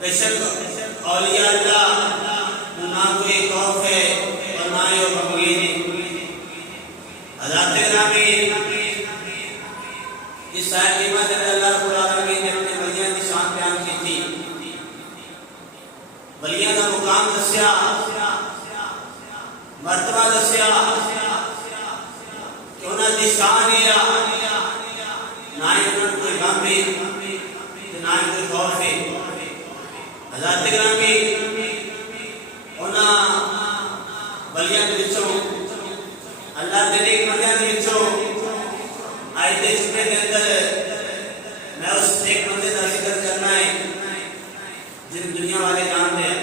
बेशक औलिया अल्लाह ना कोई खौफ है और ना ही गमगीनी। हज़रत ग्रामी इस आयत की मदद अल्लाह रब्बुल आलमीन ने अपने वलियां की शान बयान की थी। वलियां का मुकाम दस्या, मर्तबा दस्या कि उन्होंने शान है ना ही उन्होंने कोई गम है ना ही कोई खौफ है। हज़रत ग्रामी उन्होंने वलियां के विचों अल्लाह के नेक बंदियां के विचों आए थे जुम्मे के अंदर मैं उस एक बंदे का जिक्र करना है जिन दुनिया वाले जानते हैं,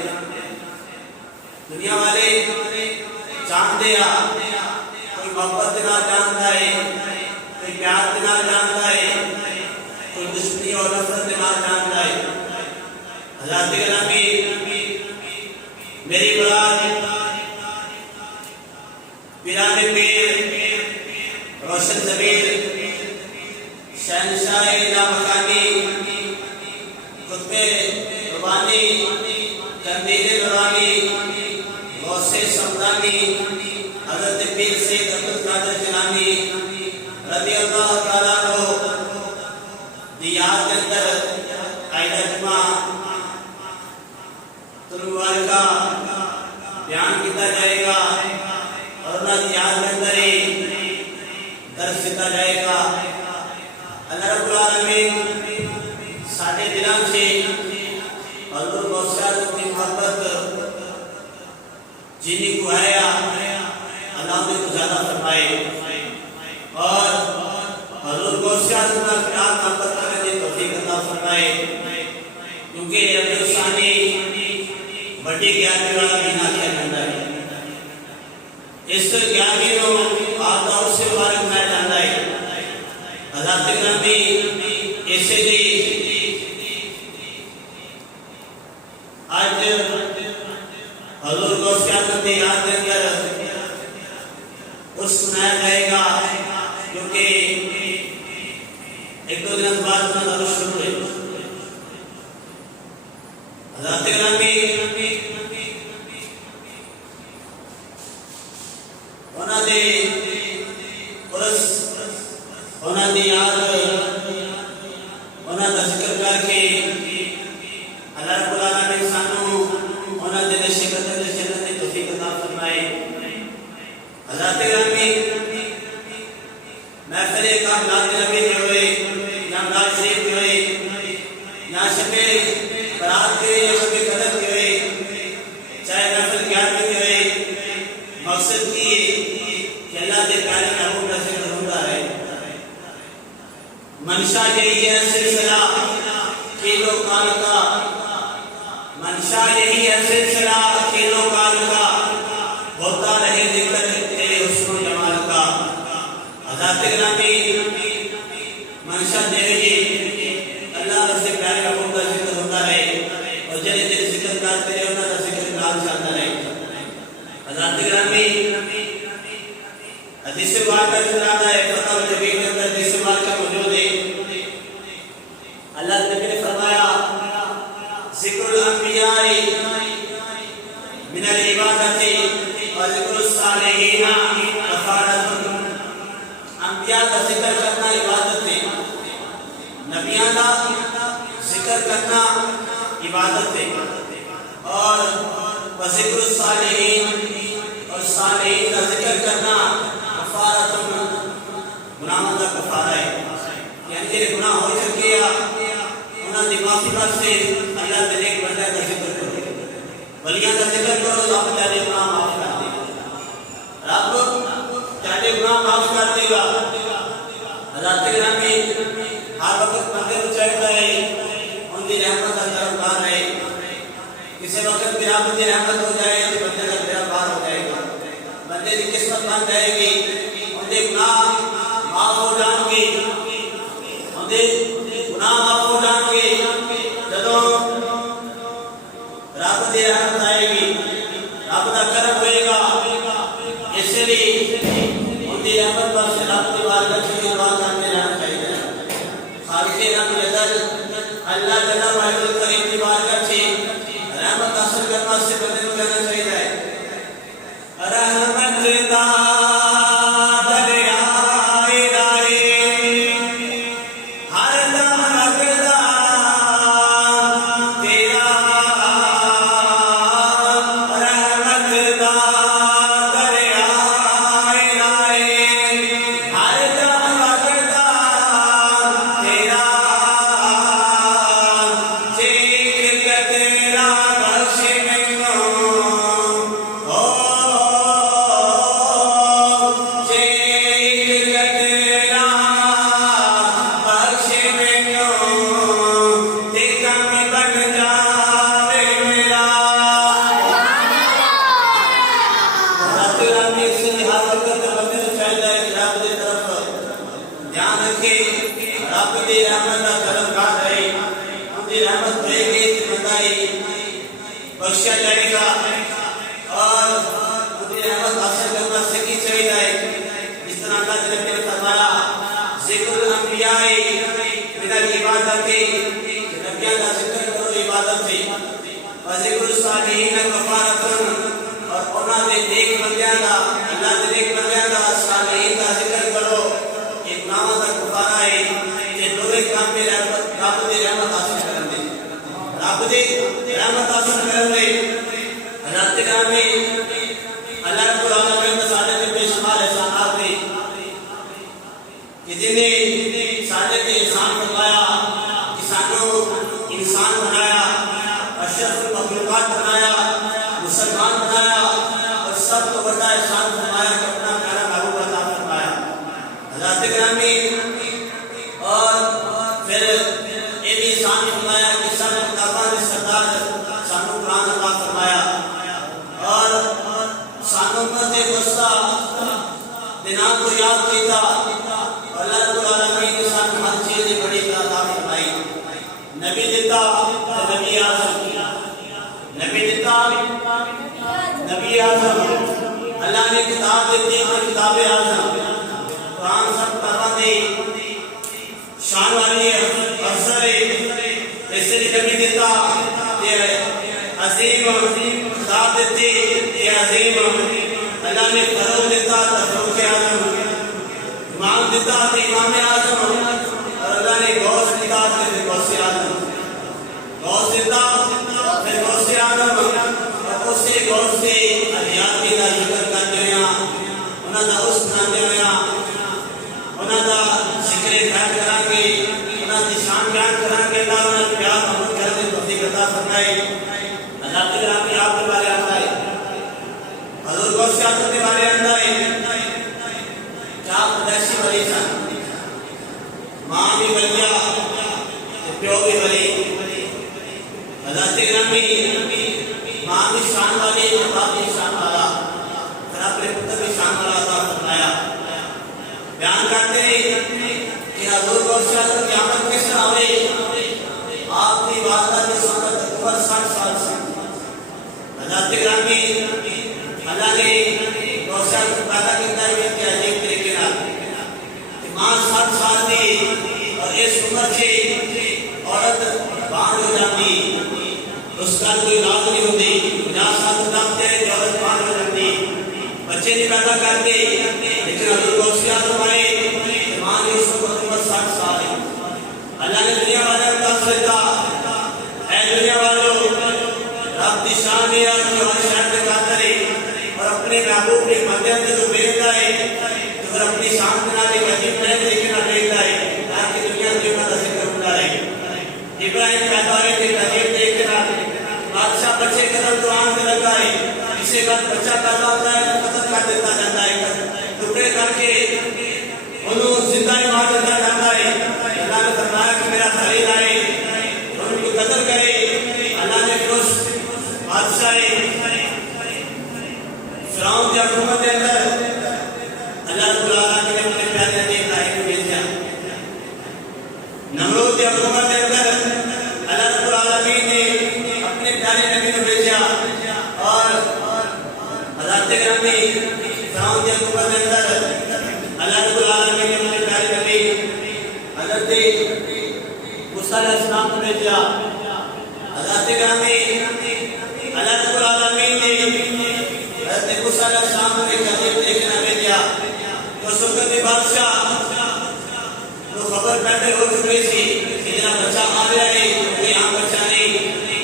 दुनिया वाले जानते हैं, कोई मोहब्बत के नाल जानता है, कोई प्यार के नाल जानता है, कोई दुश्मनी और नफरत के नाल जानता है। हज़रत ग्रामी मेरी मुराद पीराने पीर रोशन ज़मीर शहंशाह लामकानी खुतबे रुबानी कंदील नूरानी गौसे समदानी हज़रत पीर सैयद अब्दुल कादिर जिलानी रज़ी अल्लाह तआला अन्हु दियार के अंदर आइला जुमा तुलवार का बयान किया जाएगा और उन्हें दियार के अंदर ही दर्ज किया जाएगा। अल्लाह रब्बुल आलमीन साढ़े दिलों से हज़रत गौसे की मोहब्बत जिन्हीं को आया अल्लाह ने तो ज़्यादा फरमाए और हज़रत गौसे का प्यार मोहब्बत करने की तौफीक अता फरमाए, क्योंकि रबीउल सानी बड़ी ग्यारहवीं वाला महीना किया जाता है। इस 11वीं को आप दौर से मुबारक मनाया जाता है। हज़रत ग्रामी ऐसे ही आज हज़रत गौसे आज़म की याद के अंदर कुछ सुनाया जाएगा, क्योंकि एक दो दिन बाद में दरुद शुरू है। हज़रत ग्रामी उन्होंने उर्स उन्होंने याद उन्होंने जिक्र करके अल्लाह रब्बुल आलमीन सानू उन्होंने दिल शिकत जन्नत की तौफीक अता फरमाए। हज़रत ग्रामी महफिल कामलात नबी में हुए या मिलाद शरीफ में हुए या शबे बरात के या शबे कदर के हुए, चाहे महफिल 11वीं के हुए, मकसद की कि अल्लाह के प्यारे महबूब का जिक्र होता है। मंशा यही है सिलसिला खेलो काल का, मंशा यही है सिलसिला खेलो काल का, होता रहे जिक्र तेरे हुस्न जमाल का। हज़रत ग्रामी मंशा यही अल्लाह से प्यारे महबूब का जिक्र होता रहे और जैसे जैसे जिक्र करते रहे उनका जिक्र नाल चलता रहे। हज़रत ग्रामी हदीस पाक का सुनाता है, फतह नबी के अंदर हदीस पाक का मौजूद है। अल्लाह नबी ने फरमाया ज़िक्रुल अंबियाई मिनल इबादती और ज़िक्रुस सालिहीना कफ़ारतुन। अंबिया का जिक्र करना इबादत है, नबियां का जिक्र करना इबादत है, और ज़िक्रुस सालिहीन और सालिहीन का जिक्र करना कफ़ारतुन गुनाहों का कफ़ारा है। यानी कि गुनाह हो चुके हैं उन्हें माफी वास्ते अल्लाह के नेक बंदे का जिक्र करो, वलियां का जिक्र करो तो आप तेरे गुनाह माफ कर देगा, रब तेरे गुनाह माफ कर देगा। हज़रत ग्रामी हर वक्त बंदे को चाहता है उनकी रहमत का तरफदार है। किसी वक्त मेरा बंदे रहमत हो जाए तो बंदे का बेड़ा पार हो जाएगा, बंदे की किस्मत बन जाएगी, उनके गुनाह माफ हो जाएंगे, उनके गुनाह माफ हो जाएंगे। जदों रब की रहमत आएगी, रब का करम होएगा, इसलिए उनकी रहमत वास्ते रब की बारगाह में दुआ करते रहना चाहिए। खालिक़ रब अल्लाह तआला वाहिद करीम की बारगाह में रहमत हासिल करना से बंदे को कहना चाहिए रहमत दा दरियाए लाए हर दम लगदा तेरा रहमत दा दरियाए लाए हर दम लगदा तेरा चेक तेरा बख्श मैनू ओ बख्शा जाएगा और मुझे रहमत हासिल करना सीखनी चाहिए। इस तरह अल्लाह ताला ने फरमाया ज़िक्रुल अंबियाए मिनल इबादती, नबियों का जिक्र करो इबादत है, और ज़िक्रुल सालिहीन कफारतुन, और उन्होंने नेक बंदियां का अल्लाह के नेक बंदियां का सालिहीन का जिक्र करो। एक नाम का कफारा है कि दोनों काम में रब की रहमत हासिल करने, रब की रहमत हासिल करने रात में अल्लाह रब्बुल आलमीन ने सारे के बेशुमार एहसानात थे कि जिन्हें सारे के एहसान फरमाया, किसानों इंसान बनाया, अशरफुल मखलूकात बनाया, मुसलमान बनाया, और सब तो बड़ा एहसान फरमाया कि अपना प्यारा महबूब अता फरमाया रात में। और फिर ये भी एहसान फरमाया कि सब किताबां ने सरदार सानू कुरान अता फरमाया, और सानू मते गुस्सा दिना को याद किया। अल्लाह रब्बुल आलमीन ने सानू हर चीज बड़ी अता फरमाई। नबी दिता तो नबी आज़म, नबी दिता नबी आज़म, अल्लाह ने किताब दी तो किताब आज़म, कुरान सब किताबां दी शान वाली अफसर है। इसलिए नबी दिता ये अजीम किताब देती, ये अजीम अल्लाह ने फरूक देता तो फरूक आज़म, इमाम देता तो इमाम आज़म, और अल्लाह ने गौस दिता तो फिर गौस आज़म, गौस देता फिर गौस आज़म। और उसी गौस से अलियाती का जिक्र करते हुए उन्होंने उस बनाते हुए उन्होंने जिक्र खैर करांगे, उन्होंने शान बयान करांगे। अल्लाह उन्हें प्यार मोहब्बत करने तौफीक अता फरमाए। अल्लाह ताला ने आपके बारे में बताया, हजूर गौस आज़म के बारे में बताया क्या पैदाइशी वली था, मां भी बलिया प्यो भी वली। हज़रत ग्रामी मां भी शान वाली, बाप भी शान वाला, फिर अपने पुत्र भी शान वाला था फरमाया। बयान करते कि हजूर गौस आज़म की आमद किस तरह हुई। आपकी वालदा की उम्र 60 साल से। हज़रत ग्रामी अल्लाह ने गौस आज़म पैदा किया कि अजीब तरीके से मां 60 साल की, और इस उम्र से औरत बांझ हो जाती, उसका कोई इलाज नहीं होती। 50 साल तक औरत बांझ हो जाती, बच्चे नहीं पैदा करते। लेकिन हजूर गौस आज़म आए, मां की उम्र 60 साल है। अल्लाह ने दुनिया वाले को दस देता, ऐ दुनिया वालों, रब की शान है कि हर शान के खातिर है, और अपने महबूब के बंदे को जो भेजता है तो फिर अपनी शान के नाल एक अजीब नए तरीके से भेजता है ताकि दुनिया के ऊपर जिक्र होता रहे। इब्राहिम पैदा हुए थे अजीब तरीके से, बादशाह बच्चे कदम दुआन में लगा है, इसे बाद बच्चा पैदा होता है तो खत्म कर देता जाता है, टुकड़े करके उन्हें जिंदा ही मार देता जाता है। अल्लाह ने फरमाया कि मेरा खलील आए, उनको कदर करे। अल्लाह ने उस बादशाह फिरौन की हुकूमत के अंदर अल्लाह रब्बुल आलमीन ने अपने प्यारे नबी इब्राहिम को भेजा। नमरूद की हुकूमत के अंदर अल्लाह रब्बुल आलमीन ने अपने प्यारे नबी को भेजा, और हज़रत ग्रामी फिरौन की हुकूमत के अंदर अल्लाह रब्बुल आलमीन ने अपने प्यारे नबी हज़रत मूसा अलैहिस्सलाम को भेजा। हज़रत ग्रामी आलमीन ने हज़रत मूसा अलैहिस्सलाम को एक अजीब देखना भेजा। तो सुकत बादशाह तो खबर पैदा हो चुकी थी कि मेरा बच्चा आ गया है, क्योंकि यहाँ बच्चा नहीं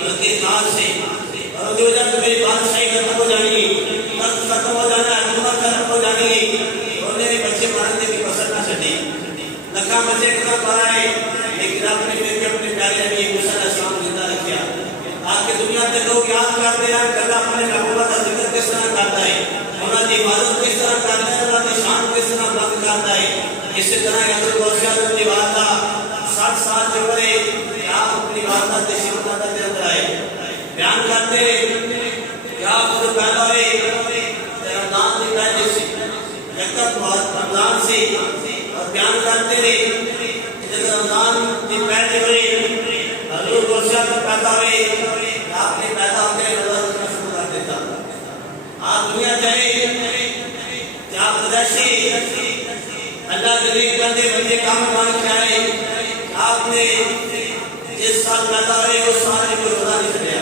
बल्कि खास से, और जो वजह से मेरी बादशाही खत्म हो जाएगी, तख्त खत्म हो जाना, हुकूमत खत्म हो जाएगी, और मेरे बच्चे मारने की पसंद ना चली। लखा बच्चे खत्म कराए, लेकिन आपने फिर भी अपने प्यारे नबी मूसा अलैहिस्सलाम जिंदा रखा। आज की दुनिया के लोग याद करते हैं कि अल्लाह अपने महबूबा का जिक्र किस तरह करता है, उनकी इबादत किस तरह करता है, उनकी शान किस तरह बुलंद करता है। इसी तरह हज़रत गौसिया अपनी वालदा 60 साल के बड़े आप अपनी वालदा के शिवता के अंदर आए, बयान करते क्या खुद पैदा हुए रमजान की पहले से यकम रमजान से, और बयान करते रहे जब रमजान की पहले हुए हज़रत गौसिया को पैदा हुए, आपने पैदा होकर रोज़ा रखना शुरू कर देता। आप दुनिया जाए क्या प्रदर्शी अल्लाह के नेक बंदे बंदे काम मान के आए, आपने जिस साल पैदा हुए उस साल में कोई रोज़ा नहीं छड़िया।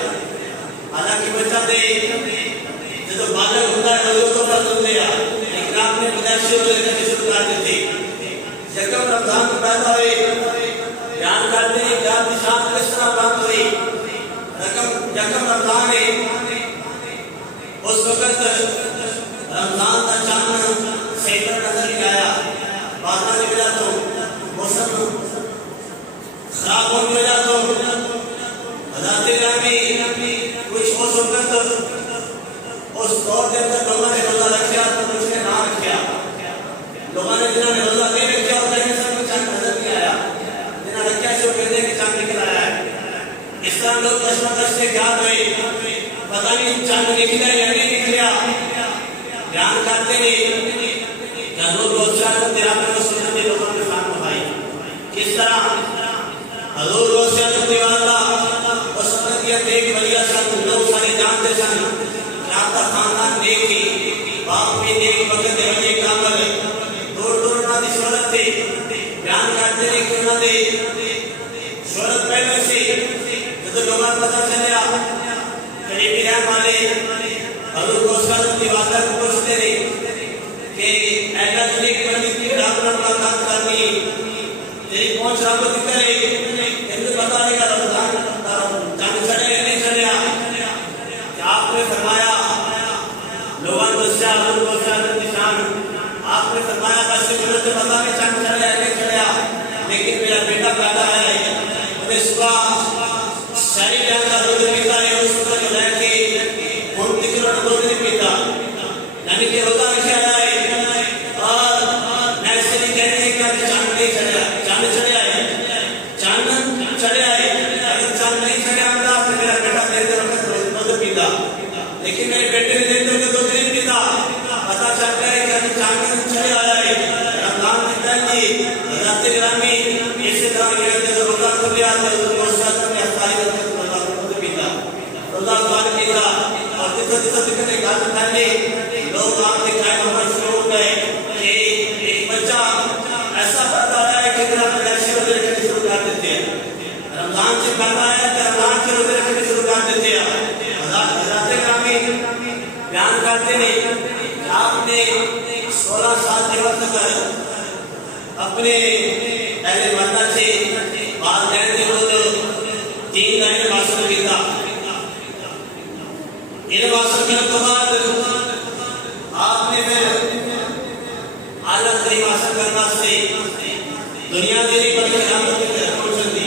हालांकि बच्चा दे जो बालक होता है वो तो बंद हो गया, लेकिन आपने प्रदर्शी रोज़े शुरू कर देते। यकम रमजान को पैदा हुए, बयान करते हैं कि आपकी शान किस तरह बंद हुई। यकम रमजान है, उस वक्त रमजान का चांद सही पर नजर नहीं आया, बादल की वजह तो मौसम खराब होने की वजह तो हज़रत ग्रामी कुछ उस वक्त उस दौर के अंदर लोगों ने रोज़ा रखा तो कुछ ने ना रखा। लोगों ने जिन्होंने रोज़ा नहीं रखा और कहीं सब चांद नजर नहीं आया, जिन्होंने रखा से वो कहते हैं कि चांद निकल आया है। इस तरह लोग कश्मकश से ज्ञात हुए, पता नहीं चांद निकला या नहीं निकला। ध्यान करते नहीं हज़रत गौसिया को तिरानवे मुस्लिम लोगों के सामने भाई किस तरह हज़रत गौसिया को दीवाना और समझिए देख बलिया सन लोग सारे जानते सन कि आपका खानदान नेक ही, बाप भी नेक, बगल देवने कामल, दूर दूर ना दी शोहरत थी। बयान करते हैं कि उन्होंने शोहरत पहले से जब लोगों को पता चला करीबी रहने वाले हज़रत गौसिया को दीवाना को पूछते रहे कि ऐसा तुझे कि बंदी की रात में मुलाकात करनी तेरी पहुंच रब की करे किंतु पता नहीं का रमजान चांद चढ़े या नहीं चढ़े। क्या आपने फरमाया लोगों को निशान आपने फरमाया बस मुझे तो पता नहीं चांद चढ़े या नहीं चढ़ा, लेकिन मेरा बेटा पैदा है, उन्हें सुबह शहरी का दूध पीता है, उस सुबह जो है कि उनकी किरण दूध नहीं पीता, यानी कि रोजा रखा है। लेकिन मेरे बेटे ने देखते हुए तो नहीं पीता, पता चलता है कि चांद चले आया है रमजान की पहली रात ग्रामी। इसी तरह ये जो रोजा को लिया था उसको शासन में अफतारी करके रोजा को पीता, रोजा पार पीता, और जितना दिखने गाल पहले लोग आपके काय में शुरू हो गए कि एक बच्चा ऐसा पैदा आया है कि बिना पैदाइशी रोजे रखने शुरू कर देते हैं। रमजान से पैदा आया तो रमजान से रोजे रखने शुरू कर देते हैं। बयान करते हैं आपने 16 साल के वक्त तक अपने पहले मरना से बात कहते हो तो 3 लाइन भाषण किया। इन भाषण करने के बाद आपने फिर आला तरीके भाषण करना से दुनिया देरी बल्कि क़यामत की तरफ पहुंचती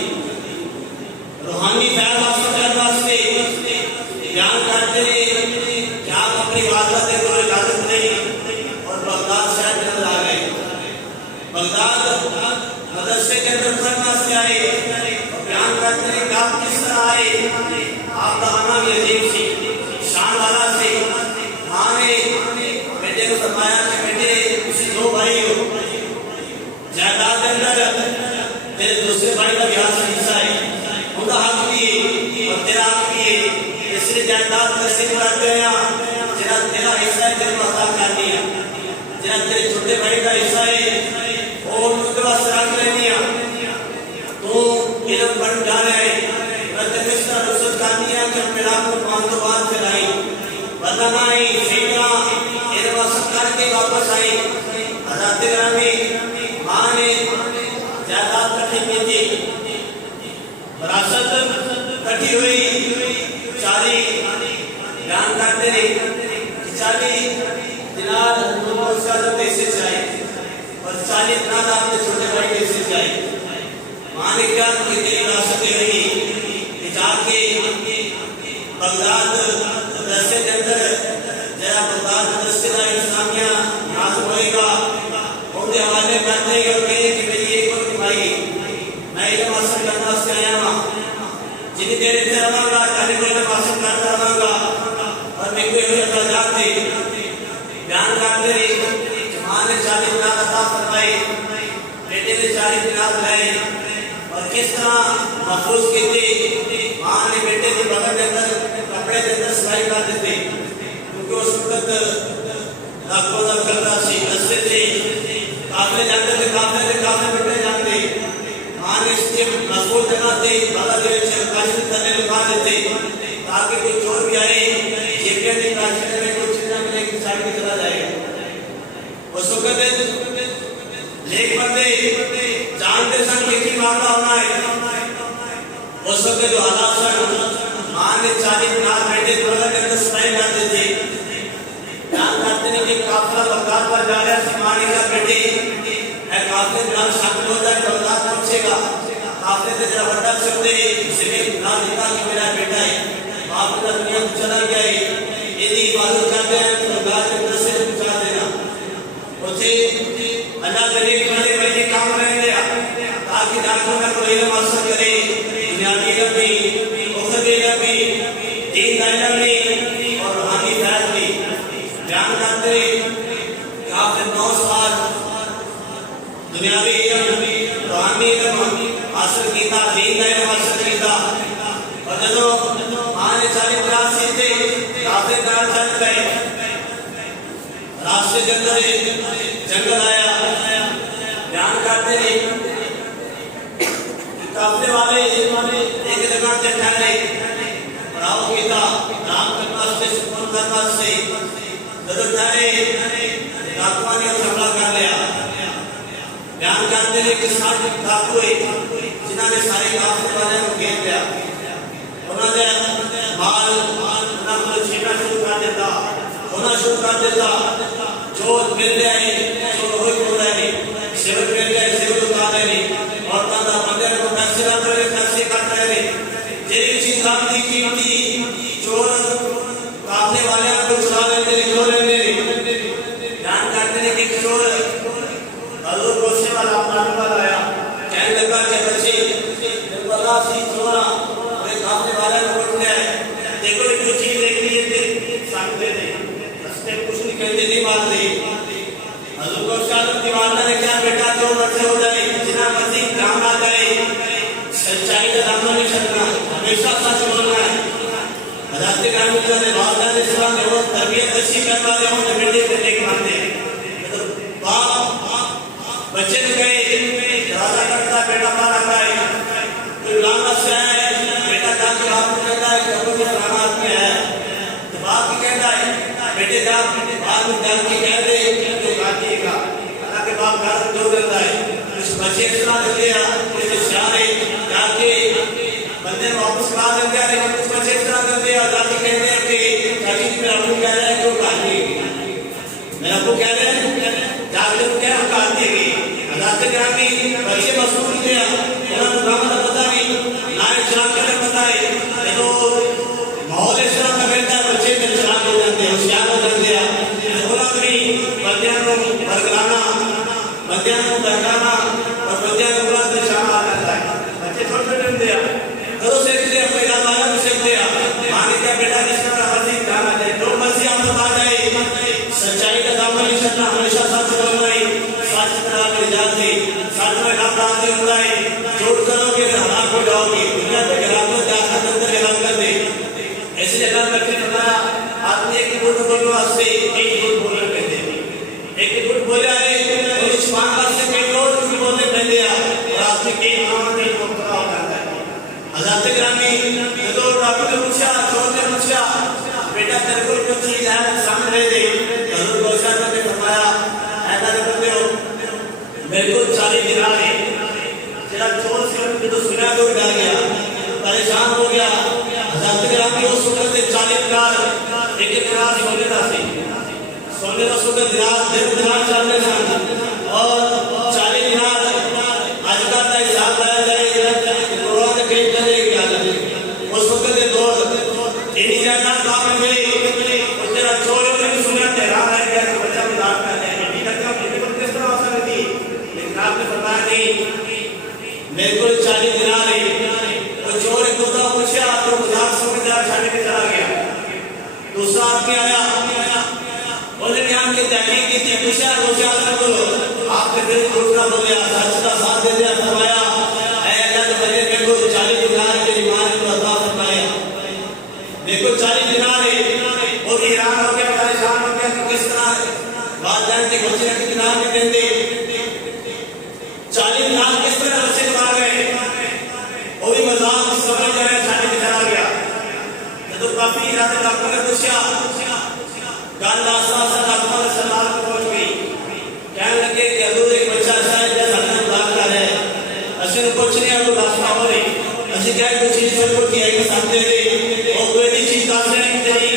रूहानी फैल भाषण करना से बयान करते हैं अपनी वालदा से कोई इजाजत नहीं और बगदाद शहर के अंदर आ गए। बगदाद मदरसे के अंदर पढ़ना से आए और बयान करते हैं कि आप किस तरह आए। आपका आना भी अजीब सी शान वाला से। माँ ने बेटे को फरमाया कि बेटे उसे 2 भाई हो, जायदाद के अंदर तेरे दूसरे भाई का भी हिस्सा है, उनका हक भी है और तेरा हक भी है, इसलिए जायदाद कैसे कराते हैं तेरा हिस्सा है तेरे को अदा करनी है, तेरा तेरे छोटे भाई का हिस्सा है वो उनके पास रख लेनी है। तो इल्म बढ़ जा रहे हैं, किस तरह रुसत करनी है कि अपने आप को मान तो बात फैलाई बदनाई फिक्रा इन वसत करके वापस आई। हज़रत ग्रामी माँ ने जायदाद इकट्ठी की थी, विरासत इकट्ठी हुई, 40 बयान करते रहे कि 40 दिनार उसका देश से चाहिए और 40 दिनार आपके छोटे भाई देश से चाहिए। माँ ने क्या की तेरी विरासत रही कि जाके बगदाद मदरसे के अंदर जरा बगदाद मदरसे का इस्लामिया नाज़िल होएगा, उनके हवाले करते हैं कि मेरी एक और भाई मैं इल्म हासिल करना उसके आया हूँ, जिन्हें देर से रहूँगा जाने को इल्म हासिल करता रहूँगा और मैं कोई अखराजात थे बयान करते रहे। माँ ने 40 दिनार अता फरमाए, बेटे ने 40 दिनार लाए और किस तरह महफूज की थी। माँ ने बेटे के बगल के अंदर कपड़े के अंदर सिलाई कर देते, क्योंकि उस वक्त लाखों का खतरा सी रस्ते थे, काफले जाते थे, काफले बेटे जाते। माँ ने इसके महफूज जगह थे बगल के काशी करने लगा देते ताकि कोई चोर भी आए जेब में काशी में कुछ ना मिले कि साइड में चला जाएगा। उस वक्त लेख बंदे जानते सन कि मामला होना है। उस वक्त जो हालात सन, माँ ने 40 दिनार बेटे बगल के अंदर सिलाई कर देते, ध्यान करते नहीं कि काफिला बगदाद पर जा रहा है। माँ ने कहा बेटे काफिले बिना शामिल हो जाए, बगदाद पहुंचेगा, काफिले से जरा बता सकते इसलिए ना लिखा कि मेरा बेटा है बाप का दुनिया में चला गया है, यदि इबादत करते हैं तो बगदाद के मदरसे में पहुंचा देना। मुझे अल्लाह करे बड़े बड़े काम रह गया ताकि डॉक्टर में कोई इल्म हासिल करे, दुनियावी इल्म भी, उखरवी इल्म भी, दीन का इल्म भी और रूहानी फैज़ भी। बयान करते काफिर 9 साल दुनियावी इल्म रूहानी इल्म हासिल किया, दीन का इल्म हासिल किया और जब माँ ने 40 दिनार सीखे काफिर दार चल गए। रास्ते के अंदर जंगल आया, बयान करते रहे काफले वाले एक जगह से ठहरे, राव गीता राम करना से सुकून करना से जब ठहरे डाकुआ ने हमला कर लिया। बयान करते रहे कि 60 डाकू जिन्होंने सारे काफले वाले को घेर लिया, उन्होंने माल उन्होंने छीनना शुरू कर देता, होना शुरू कर देता। जो मिल जाए जो कोई बोल रहे सेवक मिल जाए सेवक उतार रहे और तादा बंदे को पैसे ला रहे पैसे काट रहे जेरी चीज राम दी कीमती चोर काटने वाले को चुरा लेते निकल लेते। ध्यान करते हैं कि चोर हजूर गोशे वाला अपना आया कहने लगा कि बच्चे जब अल्लाह सी चोरा और काटने वाले को पकड़ लिया देखो एक चीज देख लिए सामने दे कुछ नहीं कहते नहीं मारते। हजूर को शायद दीवाना ने क्या बेटा जो मर्जी हो जाए जितना मर्जी काम आ जाए सच्चाई का दामन नहीं छूटना, हमेशा सच बोलना है। हज़रत ग्रामी ने वालदा ने इस्लाम ने वो तरबियत अच्छी करवा दे हम बेटे को देख मानते तो बाप बच्चे को गए दरवाजा करता बेटा बाहर आता है कोई लाना से है बेटा जाके बाप को कहता है कबूल के लाना आदमी है तो बाप की कहता है बेटे जा बाप को जान के कह दे जो गाजीएगा अल्लाह के बाप घर से जो देता है उस बच्चे के साथ लिया इसे सारे जाके बंदे वापस ला देते हैं लेकिन उस बच्चे के साथ दिया जाके कहते हैं कि चाची जी मेरा अब्बू कह रहा है क्यों गाजीएगी मेरा अब्बू कह रहे हैं जाके क्या गाजीएगी। हज़रत ग्रामी बच्चे मसूल किया उन्होंने ब्राह्मण पता नहीं ना इस्लाम के पता है तो माहौल इस तरह का रहता है बच्चे के इस्लाम हो जाते हैं होशियार हो जाते हैं बंदियां को बरगलाना बंदियां को बहकाना और बंदियां को बुला कर शाम आ जाता है। बच्चे छोटे छोटे होते हैं करो सीखते हैं अपने दादा वाला भी सीखते हैं माने क्या बेटा किस तरह मर्जी काम आ जाए जो मर्जी आप बता जाए सच्चाई का दामन नहीं छूटना, हमेशा सच बोलना है, सच तरह मिल जाती सच में काम राजी होता है। झूठ करोगे तो हलाक हो जाओगे, दुनिया पे गिराओगे जाकर अंदर गिरा कर दे। इसलिए अल्लाह करके बताया आपने एक झूठ बोलने वास्ते एक झूठ बोलने कहते हैं एक झूठ बोला है और इस मामला से कई और झूठ बोलने पहले और आपने कई मामले में मुक्तला हो जाता है। हज़रत ग्रामी तो डॉक्टर ने पूछा चोर ने पूछा बेटा तेरे को कुछ चीज है सामने दे। हजरत गौसा ने फरमाया ऐसा करते हो मेरे को 40 दिनार है। तेरा चोर से तो सुना तो डर गया, परेशान हो गया। हजरत ग्रामी उस वक्त 40 दिनार एक दिनार सोने का सी, सोने का सुबह दिनार चालने का और 40 दिनार आजकल का हिसाब लगाया जाए करोड़ों के कई चलेगा। उस वक्त के दौर इन्हीं ज्यादा काम में तेरा चोर ने सुना तेरा है क्या कि बच्चा बिगाड़ कर है नहीं करते हम किसी को किस तरह हो सकती। लेकिन आपने फरमाया नहीं मेरे को 40 दिनार है। वो चोर एक दूसरा पूछा तो मजाक समझदार छाने के चला गया। दूसरा आदमी आया बोले ध्यान की तहकीक की थी पूछा होशियार न बोलो आपने फिर दूसरा बोलिया सच का साथ दे दिया। फरमाया ऐ अल्लाह के बंदे मेरे को 40 दिनार के ईमान को अता फरमाया। मेरे को 40 दिनार है। वो भी हैरान हो गया, परेशान हो गया कि किस तरह बात जानते बच्चे ने कितना में देंगे 40 दिनार किस तरह बच्चे मार गए। वो भी मजाक समझ गया, छाने के चला गया। तो काफी इरादे डॉक्टर ने पूछा गल आसा डॉक्टर ने सलाह पहुंच गई। कहने लगे कि हजूर एक बच्चा ऐसा है जैसा हमें बात कर रहे हैं असर कुछ नहीं आपको रास्ता हो रही असि क्या कुछ चीज सबको किया के सामने दे और कोई भी चीज का से तेरी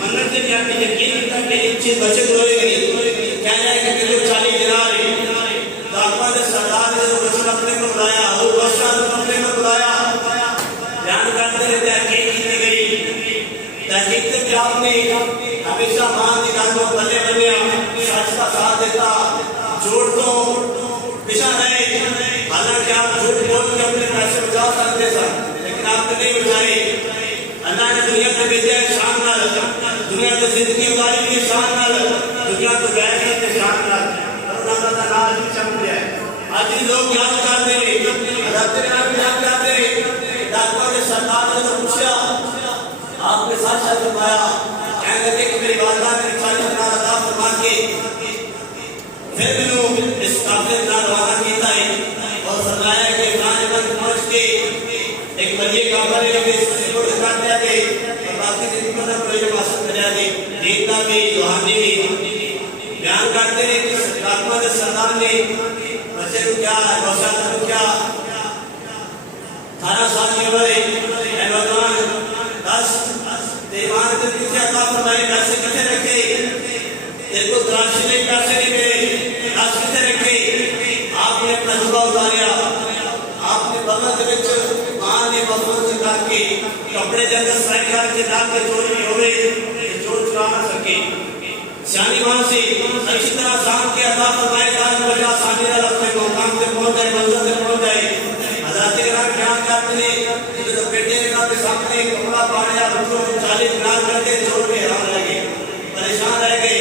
मन्नत से क्या कि यकीन करके एक चीज बचत होएगी। कहने लगे कि जो 40 दिनार है डॉक्टर ने सरदार ने जो बच्चा अपने को बुलाया और बच्चा अपने को बुलाया ध्यान करते रहते हैं की गई तहकीक से क्या आपने हमेशा मान की गाल को बल्ले बल्ले सच का साथ देता झूठ तो पिछा नहीं। हालांकि आप झूठ बोल के अपने पैसे बचा सकते सर लेकिन आपने नहीं बचाए। अल्लाह ने दुनिया को भेजा है शान नाल, दुनिया को जिंदगी उतारी हुई शान नाल, दुनिया को गैर की शान नाल और अल्लाह का नाम भी चमक गया है। आज भी लोग याद करते हैं हजरत ने नाम याद करते हैं। डॉक्टर ने सरदार ने तो पूछा आपने साथ साथ फरमाया कहने लगे कि मेरी वालदा ने 40 दिनार अता फरमा के फिर मैंने इस काफिले का रवाना किया है और फरमाया कि गाजीपुर पहुंच के एक बड़े काफिले में इसको दिखा दिया गया और बाकी जिनको ना कोई वासत कराया गया दीनता भी रूहानी भी बयान करते हैं कि डॉक्टर ने सरदार ने बच्चे को क्या गौसा को क्या 18 साल की उम्र है नौजवान 10 ईमान के पीछे अता फरमाए पैसे कितने रखे देखो तराश ने पैसे नहीं मिले 10 कितने रखे। आपने अपना जुबा उतारिया आपने बगल के विच मान ने बगल से करके कपड़े के अंदर सही करके डाल के चोरी नहीं होवे चोर चुरा ना सके। शानी मां से इसी तरह शाम के अता फरमाए ताज बजा शानी वाला अपने मुकाम पे पहुंच जाए मंजिल पे पहुंच जाए। हजरत के नाम क्या करते हैं तो बेटे ने के सामने कपड़ा पाया बच्चों को 40 दिनार करके छोड़ के हैरान लगे परेशान रह गए।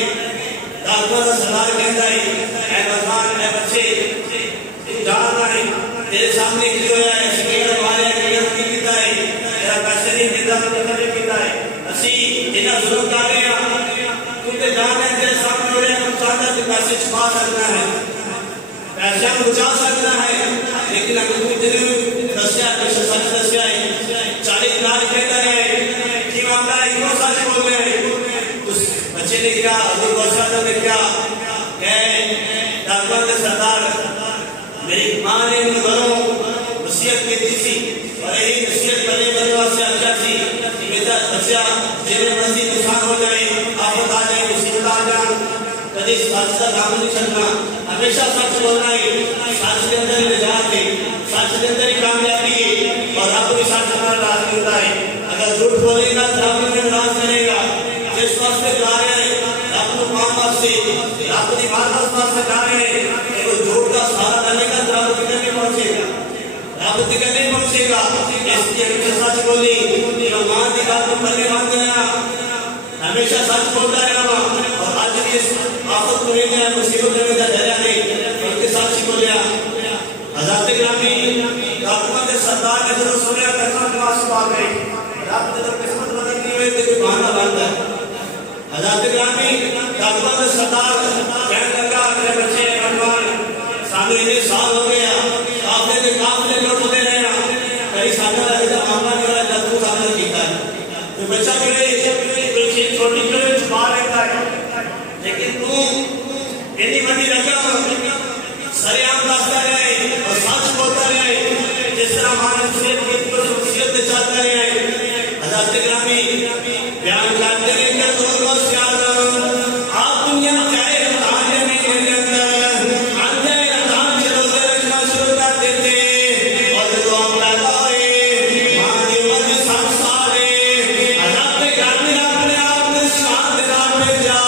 डॉक्टर का सलाह कहता है ऐ भगवान ऐ बच्चे तू जानना है तेरे सामने की होया है शिकेर मारे कि कीता है तेरा पैसे नहीं देता तो कदर नहीं कीता है असि इतना जुल्म कर रहे हैं तू ते जान है तेरे सामने हो रहे हम चाहता कि पैसे छुपा सकता है पैसे हम बचा सकता है लेकिन अगर तू तेरे दस्या कुछ सच दस्या है 40 दिनार कहता है कि मामला है क्यों सच बोल रहे हैं। उस बच्चे ने क्या हजूर गौसा ने क्या कहे डॉक्टर ने सरदार मेरी मां ने घरों वसीयत की थी और यही वसीयत बने बने वास्ते अच्छा थी कि बेटा बच्चा जिन्हें मर्जी नुकसान हो जाए आफत आ जाए मुसीबत आ जाए कभी सच का काम नहीं चलना हमेशा सच बोलना है। सच के अंदर ही निजात है सच के अंदर ही कामयाबी है और रब भी सच पर राजी होता है। अगर झूठ बोलेगा तो रब भी नाराज करेगा। जिस वास्ते जा रहे हैं रब को मान वास्ते रब की बात वास्ते जा रहे हैं तो झूठ का सहारा डालेगा तो रब तक नहीं पहुंचेगा रब तक नहीं पहुंचेगा। इसलिए हमेशा सच बोली जो मान की बात को पहले मान गया हमेशा सच बोलता रहेगा और आज भी इस आफत को लेकर मुसीबत में डरा नहीं बल्कि सच ही बोलिया। हजरत ग्रामी डॉक्टर के सरदार ने जो सुना तखत निवास पा गए रब ने तो किस्मत बदलनी हुई तो कोई बहाना बनता है। हजरत ग्रामी डॉक्टर के सरदार कहने लगा मेरे बच्चे भगवान सामने इतने साल हो गया आपने के काफिले लौटते रहे कई सालों का मामला मेरा जब तू सामने कीता है तो बच्चा मिले कोई चीज छोटी छोटी छुपा लेता है, लेकिन तू इतनी बड़ी रकम सरेआम दसता रहे और सच बोलता रहे, जिस तरह मानव से वसीयत चाहता रहे। हज़रत ग्रामी बयान करते रहे कि दोनों सियार आप दुनिया चाहे ताने में के अंदर अंधे दान से रोजे रखना शुरू कर देते, और जो आप पैदा हुए मां की उम्र 7 साल है। हज़रत ग्रामी अपने आप में शान दिला में जा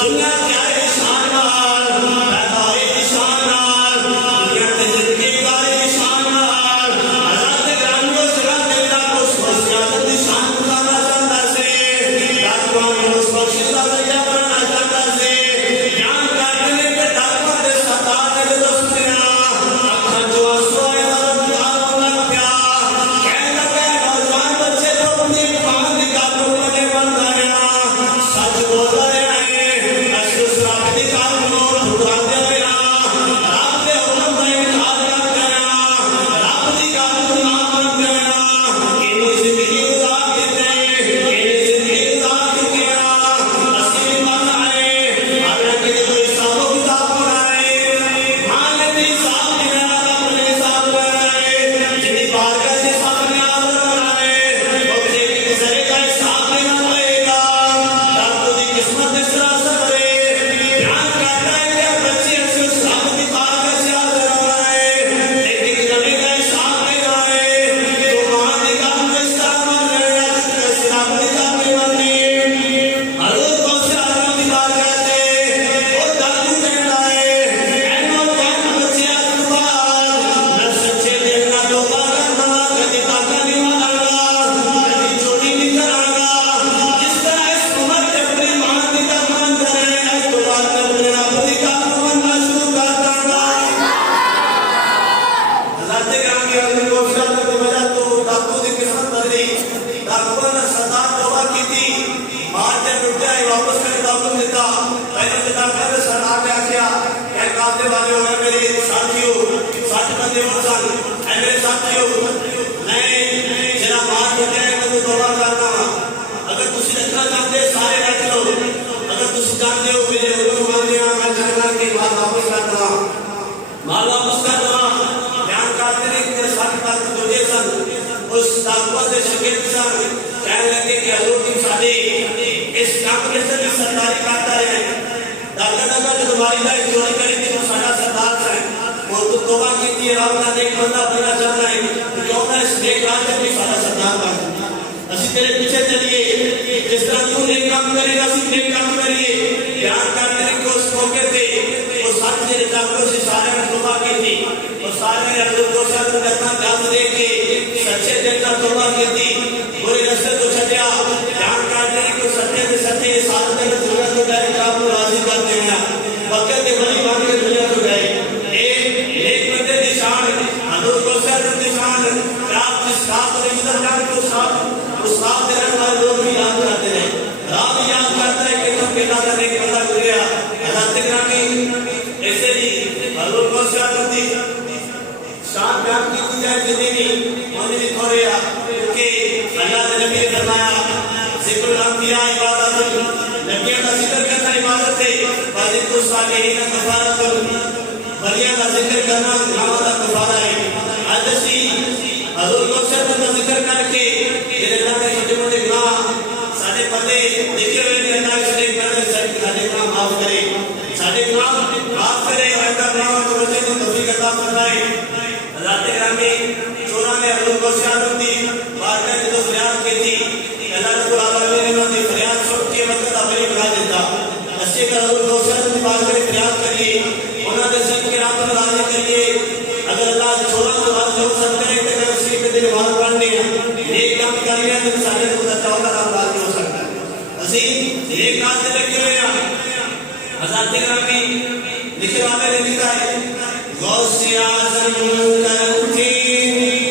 दुनिया चाहे शान मार पैदा हुए शान मार दुनिया की जिंदगी गारी शान मार। हज़रत ग्रामी को सिरा देता को सियासत शान बनाना चाहता से डाकुआ में उस बख्श का दरिया बनना चाहता से ज्ञान काटने के डाकुआ के सताने के दोस्तियां अपना जो आंसू है मददगार प्या कहने लगे नौजवान बच्चे तो अपनी पान निकाल बने बन गया सच बोल रहे हैं अशुभ श्राप निकाल लो ठुकरा दे गया रात के हुक्म का इनकार कर गया रात की गाल ना बन गया इन्हीं जिंदगी गुजार देते इन्हीं जिंदगी गुजार गया असली मन आए हालांकि कोई साबो किताब बनाए मान भी साहब ने अपने साहब बनाए जिन्हें बाहर का से सामने आ बनाए और जेबी गुजरे का हिसाब लेना पड़ेगा डाकू की किस्मत इस तरह से करे ध्यान करता है कि बच्चे अच्छे साहब की बाहर का से आ रहे लेकिन कभी का हिसाब लेना है तो वहां निकाल में इस तरह मन रहेगा जिसका सिराब निकाल में बनने हजरत को से आदम की बात कहते और डाकू कहना है नौजवान बच्चे अखबार न सच्चे देखना लोगा करना कभी ताका नहीं मानागा कभी चोटी नहीं करागा जिस तरह इस उम्र के अपनी मां का मन करे आज तो बात अपने अपनी का बनना शुरू कर देगा। हज़रत ग्रामी अपनी कोशिश की वजह तो डाकू की किस्मत बदली डाकुआ ने सदा तौबा की थी मार के लुट जाए वापस करे डाकू देता पहले तो डाकू ने सदा क्या किया क्या काफले वाले हो गए मेरे साथियों 60 बंदे और सन ऐ मेरे साथियों नहीं जरा मार लुट जाए तो तौबा करना अगर तुम रखना चाहते सारे रख लो अगर तुम जानते हो मेरे हुक्म मानने मैं जानना के बाद वापस करना माल वापस करना ध्यान करते रहे कि 60 बार दूजे सन उस डाकुआ से शिकायत सन कहने लगे कि हजूर की शादी इस काम के से सरदारी करता है डाका जो तुम्हारी लाइफ चोरी करी थी वो सारा सरदार है वो तो तौबा की थी रावना ने एक बंदा बनना चाहता है तो क्यों ना इस नेक रात में भी सारा सरदार बन असि तेरे पीछे चलिए जिस तरह तू नेक काम करेगा असि नेक काम करिए ध्यान करने को उस मौके पे वो साथी ने डाकुओं से सारे ने तौबा की थी और सारे ने हजूर को साथ करना ध्यान दे के सच्चे दिल का तौबा की थी बुरे रास्ते को छटिया ध्यान करने को सत्य साथ में दुनिया को गए काम राजी कर देना वक्त के बड़ी मान के दुनिया को गए एक बंदे निशान हजूर को साथ निशान रात जिस रात और इस जान को साथ उस रात के रहने वाले लोग भी याद करते हैं रात याद करता है कि तुम बेटा का एक बंदा गुजर गया हज़रत ग्रामी ऐसे ही हजूर को साथ दी शान बयान की जाए जिंदगी मंदिर थोड़े क्योंकि अल्लाह ने नबी ने फरमाया जिक्र अंबिया इबादत नबियों का जिक्र करना इबादत है जिक्र सालिहीन कफारत वलियों का जिक्र करना गुनाहों का कफारा है। आज ऐसी हजूर को सिर्फ का जिक्र करके तेरे अल्लाह ने छोटे मोटे गुनाह सारे पर्दे देखे हुए नहीं अल्लाह इसलिए पहले सारे गुनाह माफ करे सारे गुनाह माफ करे और ऐसा गुनाहों को बचने की तौफीक अता फरमाए। हज़रत ग्रामी 14 में हजूर को शहादत दी बाद में जो फरियाद की थी अल्लाह रब्बुल आलमीन ने उनकी फरियाद सुन के मतलब अपनी बना देता अस्सी का हजूर को शहादत बात करे फरियाद करिए उन्होंने सब के रात में राजी करिए अगर अल्लाह छोड़ा तो राज हो सकते हैं कि उसी के दिन बात पढ़ने एक काम करिए तो सारे को तौबा का राज हो सकता है असि एक काम से लगे हुए हैं। हज़रत ग्रामी लिखे वाले ने लिखा है गौसे आज़म करम थी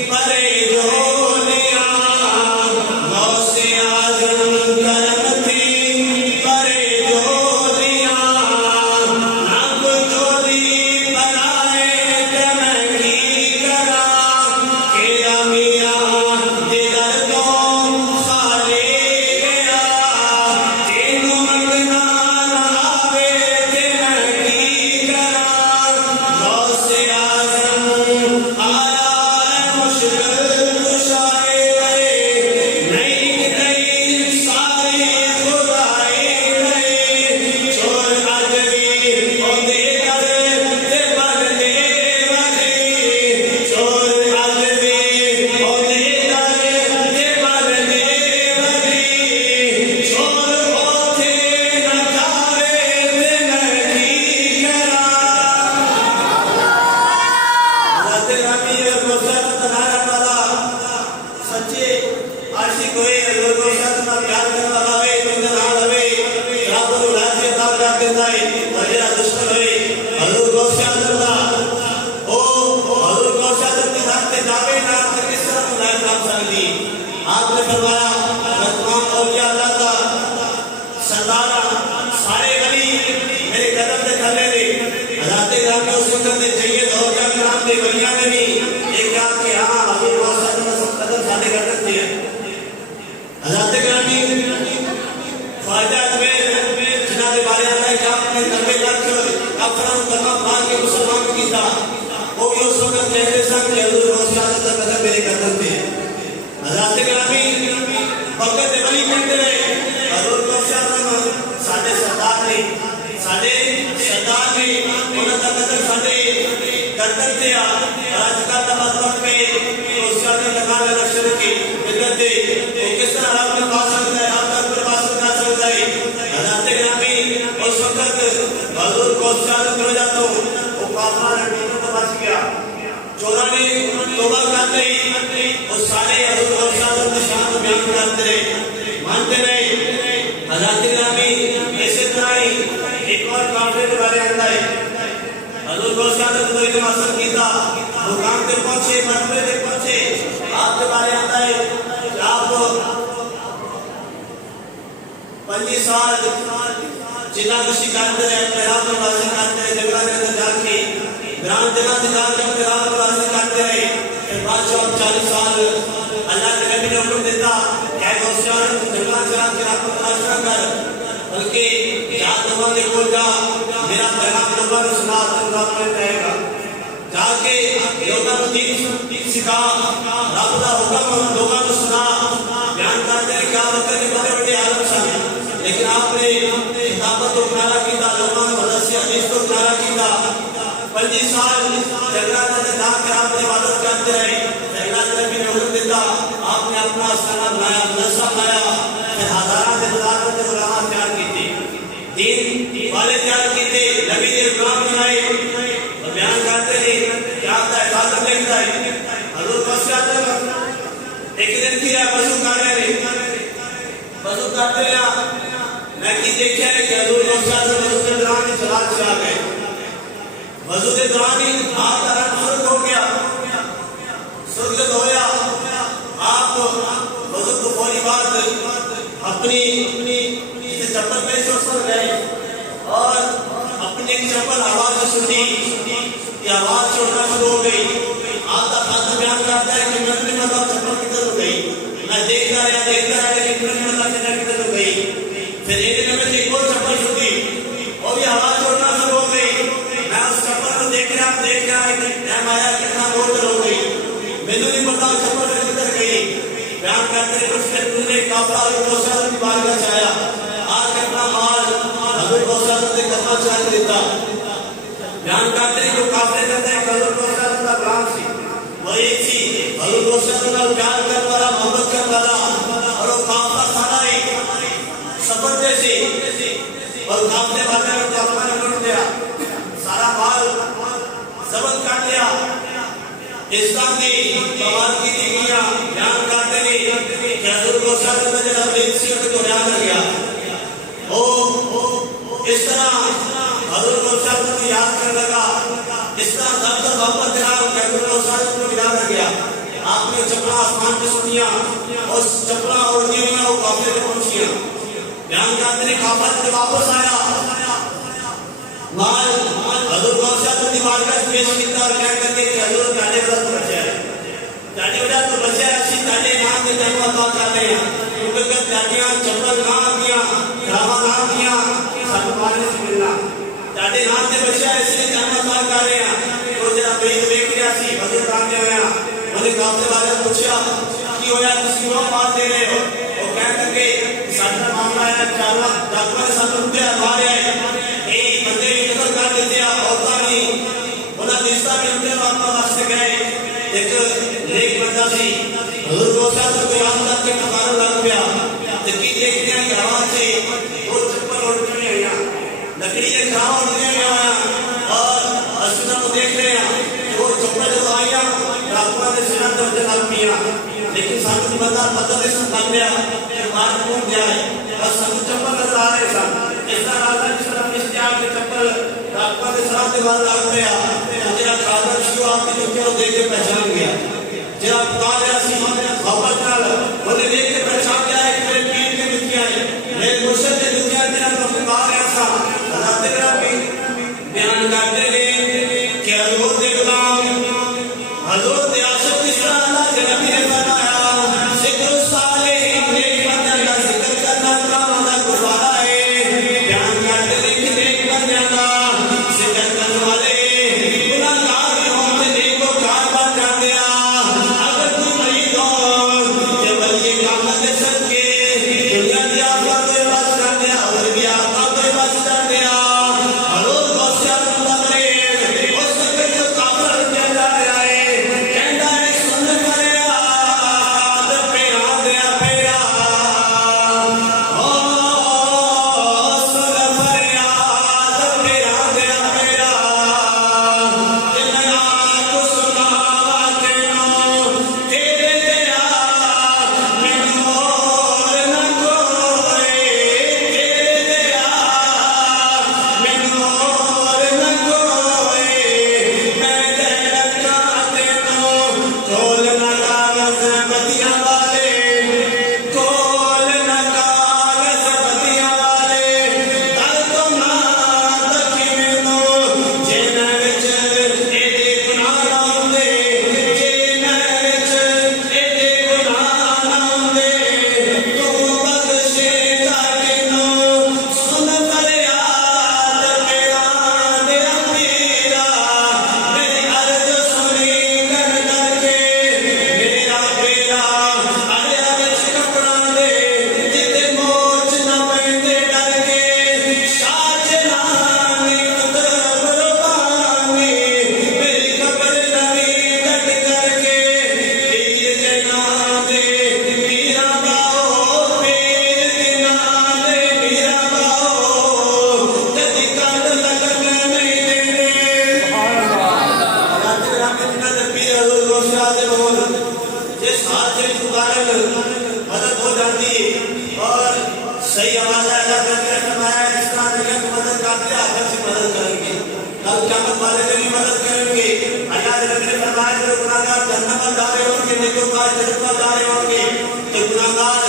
परे जोलिया गौसे आज़म करम थी परे जोलिया ना कोई जोली बनाए ते मैं की करा केरा मियां दिलर को खाले गया आपने फरमाया मैं तमाम औलिया अल्लाह का सरदारा सारे वली मेरे कदम पे खड़े थे। हज़रत ग्राम उस वक्त दे चाहिए औलिया ग्राम के वलिया ने भी ये कहा कि हां हजूर वसल्लम सब कदम सारे कर सकते हैं। हज़रत ग्रामी ख्वाजा अजमेर जिन्हां दे बारे आता है कि आपने 90 लाख काफिरों को कलमा पढ़ा के मुसलमान किया, वो भी उस वक्त कहते सन कि हजूर वसल्लम का कदम मेरे कदम पे। हज़रत ग्रामी वक्त दे वली कहते रहे हजूर वसल्लम साडे सरदार ने उन्हां दा कदम साडे गर्दन ते आ। आज का तबक्क पे उस वक्त लगाने लग शुरू की इज्जत दे वो किस तरह आपने पा सकता है, आप तक पर पा सकता है। हज़रत ग्रामी उस वक्त हजूर को शान कर जातो वो काफिला ने तो बच गया, चोरा ने तौबा कर ली, वो सारे हजूर को शान की शान बयान करते रहे, मानते रहे। हज़रत ग्रामी इसी तरह ही एक और काफिले के बारे आता है हजूर को शान को एक मकसद कीता, मुकाम पे पहुंचे, मरतबे पे पहुंचे। आपके बारे आता है कि आप 25 साल जिला की शिकायत है अपने राम को वाजिब करते रहे, जगह के अंदर जाके ग्राम जगह से जाके अपने राम को वाजिब करते रहे। फिर बाद 40 साल अल्लाह के नबी ने हुक्म देता क्या होशियार तू जगह से जाके राम को तलाश ना कर, बल्कि जा लोगों के बोल जा मेरा पैगाम लोगों को सुना, तो राम में रहेगा। जाके लोगों को दीन सिखा, रब का हुक्म लोगों को सुना, बयान करते हैं क्या वक्त के बड़े बड़े आलम शामिल, लेकिन आपने किताबत को प्यारा किया, लोगों को हदीस से हदीस को प्यारा किया। 25 साल जगह में जाकर आपने इबादत करते रहे, अल्लाह के नबी ने हुक्म दिया, आपने अपना आस्थाना बनाया, मदरसा बनाया, फिर हज़ारों से ज़्यादा उलमा तैयार किए, दीन वाले तैयार किए, नबी ने इमाम बनाए और बयान करते रहे क्या होता है, इबादत देखता है। हजूर बस जाते एक दिन किया वजू कर रहे, वजू करते रहा, मैं की देखा है कि हजूर वजू के दौरान ही चला गए, वजू के दौरान ही हाथ का रंग सुर्ख हो गया, सुर्ख होया। आप वजू को फौरी बात अपनी चप्पल में छोड़ गए और अपनी एक चप्पल आवाज सुनी, ये आवाज छोड़ना शुरू हो गई। आपका खातर बयान करता है कि मैं नहीं पता चप्पल किधर हो गई, मैं देखता रहा लेकिन मैं नहीं पता किधर हो गई। फिर एक में एक और चप्पल छूटी और ये आवाज छोड़ना शुरू हो गई, मैं उस चप्पल को देख रहा आया कितना दूर हो गई, मैंने नहीं पता चप्पल किधर गई। बयान करते कुछ देर पहले काफिला हजूर की बारगाह में आया, आज अपना माल हजूर ने कदम चाह देता। बयान करते जो काफिले करते हैं हजूर का गुलाम सी, वो एक सी हजूर का प्यार करने वाला, मोहब्बत करने वाला, और वो काफिला सारा एक सफर जैसे, और काफिले वाले को अपना लूट दिया, सारा माल जब्त कर लिया। इस्लाम की कमाल की डिग्रियां बयान करते हैं कि हजूर को शायद नजर अब को बयान कर गया। ओ इस तरह हजूर को शायद को याद करने लगा, इस तरह दफ्तर वापस दिला हजूर को शायद को याद कर गया। आपने चपला आसमान पे सुनिया, उस चपला और दिया वो काफिले पे पहुंचिया। बयान करते हैं काफिला वापस आया, माल हजूर को शायद की बारगाह में पेश किया और क्या करके कि हजूर जाने वाला तो बचा है, जाने वाला तो बचा है, अच्छी जाने नाम के जन्म अता करते हैं, क्योंकि जब जानियां चप्पल ना दिया, रामा ना दिया, सब मारने से मिलना, जाने नाम के बचा है, इसलिए जन्म अता कर रहे हैं। तो जरा देख रहा सी हजूर कांदे होया, मैंने काफिले वाले ने पूछा कि होया तुसी क्यों मार दे रहे हो? वो कहते कि साडा मामला है चाला डाकुआ ने सानू लुटिया मारे ए बंदे इधर कर देते आ औरतां नहीं उन्हां दिशा में लुटिया मारने वास्ते गए। एक नेक बंदा सी हजूर को साथ को याद करके पुकारो लग गया, जबकि देखते हैं कि हवा से वो चप्पल उड़ रही है, लकड़ी के खाओ उड़ रही है, और असुना को देख रहे हैं वो चप्पल जो आया डाकुआ ने सिरा तो जला पिया, लेकिन सानू नहीं पता पता नहीं लग गया कि मार कौन गया है, बस सब चप्पल नजर आ रहे सन। इस तरह राजा जिस तरह इस्तेमाल के चप्पल डाकुआ के साथ दीवार लग गया, मुझे खातर शुरू आपकी दुनिया को देख के पहचान गया, जरा पुकार रहा सी मोहब्बत नाल ओने देख के पहचान गया है कि मेरे पीर की जुतियां है मेरे मुर्शिद की जुतियां तेरा तो पुकार रहा सा हज़रत ग्रामी बयान करते हैं कि हजूर दे गुलाम हजूर दे आशिक इस तरह अल्लाह के नबी ने फरमाया जिक्र सालिहीन नेक बंदे का जिक्र करना काम दा गुजारा है बयान करते हैं कि नेक बंदे का जिक्र करने वाले गुनाहगार भी होते नेकोकार बन जाते हैं अगर तू मरीद हो जब ये काम दे सके दुनिया दी आफत से बच जाते हैं और भी आफत से बच जाते हैं हजूर बख्शिया बंदे उस वक्त जो काफिर के जा रहा है कहता है सुन फरियाद पेरा दे पेरा ओ सुन फरियाद पेरा दे पेरा कि मैं आपको सुनावा तेनों तेरे दया मैनू और ना कोई तेरे दया मैनू और ना कोई मैं लड़का तेनों कोल ना कागज बतियां वाले कोल ना कागज बतियां वाले दर तो ना तकी मैनू जेना विच एदे गुनाह ना हुंदे जेना विच एदे गुनाह ना हुंदे तू बख्शेगा किनू सुन फरियाद मेरा दे मेरा मेरी अर्ज सुनी कर करके मेरा बेड़ा अड़िया विच कपड़ा दे जिते मोच ना पैंदे डर के साजना नी कुतब रबानी मेरी खबर नवी कट करके पीर के नाम दे मीरा बाओ पीर के नाम दे मीरा बाओ कदी काट लगन नहीं देने हज़रत ग्रामी जिन्ना दे पीर हजूर रोशा दे बोल जिस हाथ से पुकारन मदद हो जाती है और सही आवाज है अल्लाह ने फरमाया इस तरह दुनिया की मदद करते हैं आखिरत से मदद करेंगे कल क़यामत वाले दिन भी मदद करेंगे अल्लाह ने फरमाया जो गुनाहगार जहन्नम में जा रहे होंगे नेकोकार जन्नत में जा रहे होंगे तो गुनाहगार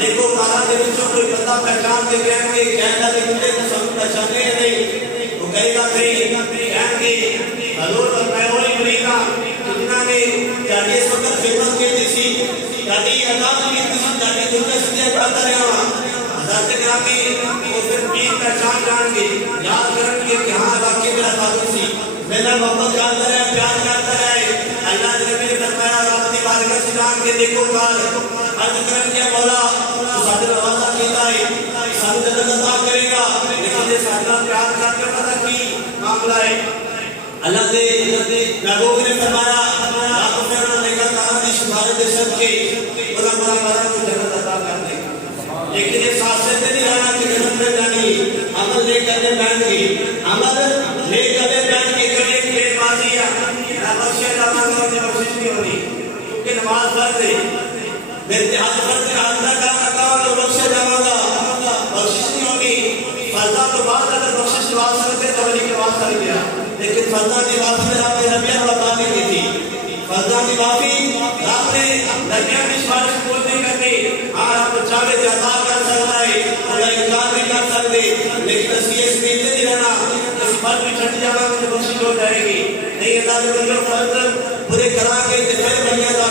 नेकोकारों के विचों कोई बंदा पहचान के कहेंगे कहना कि तुझे तो सब पहचाने नहीं वो कहेगा नहीं कहेंगे हजूर मैं वही मरीदा जिन्होंने जाने इस वक्त खिदमत की थी जानी अदा की थी जानी दुनिया से करता रहा हज़रत ग्रामी वो फिर पीर पहचान जाएंगे याद करेंगे कि हाँ वाकई मेरा साथी सी मेरा मोहब्बत करता रहा प्यार करता रहा अल्लाह ने नबी ने फरमाया रब दी बारगाह से जान के नेकोकार अर्ज करेंगे मौला तू साडे नाल वादा कीता है सानू जन्नत अता करेगा लेकिन ये साडा प्यार करके पता की मामला है अल्लाह दे महबूब ने फरमाया आप फिर नेकोकारां दी सिफारिश दे सदके बड़ा बड़ा बड़ा को जन्नत अता कर दे लेकिन ये साथ से नहीं रहना कि जन्नत में जानी अमल ले करने बैठेंगे अमल ले करने बैठ के कभी बेबाजी है ना बख्शे ना मांगो तो बख्शिश नहीं होनी क्योंकि नमाज फर्ज है मेरे हाथ फर्ज है अंदर का अकाउंट तो बख्शे जाऊंगा बख्शिश नहीं होनी फर्जा तो बाद अगर बख्शिश दवा सकते तो वली के बाद कर दिया लेकिन फर्जा की माफी आपने नबियों ने बता दी थी फर्जा की माफी आपने नबियों की सिफारिश पूरी नहीं करनी हाँ आप चाहे जज़ा कर सकता है और इनकार नहीं कर सकते लेकिन असली स्पीड नहीं रहना इस फर्ज में छट जाएगा तो बख्शिश हो जाएगी नहीं अल्लाह ने फर्ज पूरे करा के फिर बनिया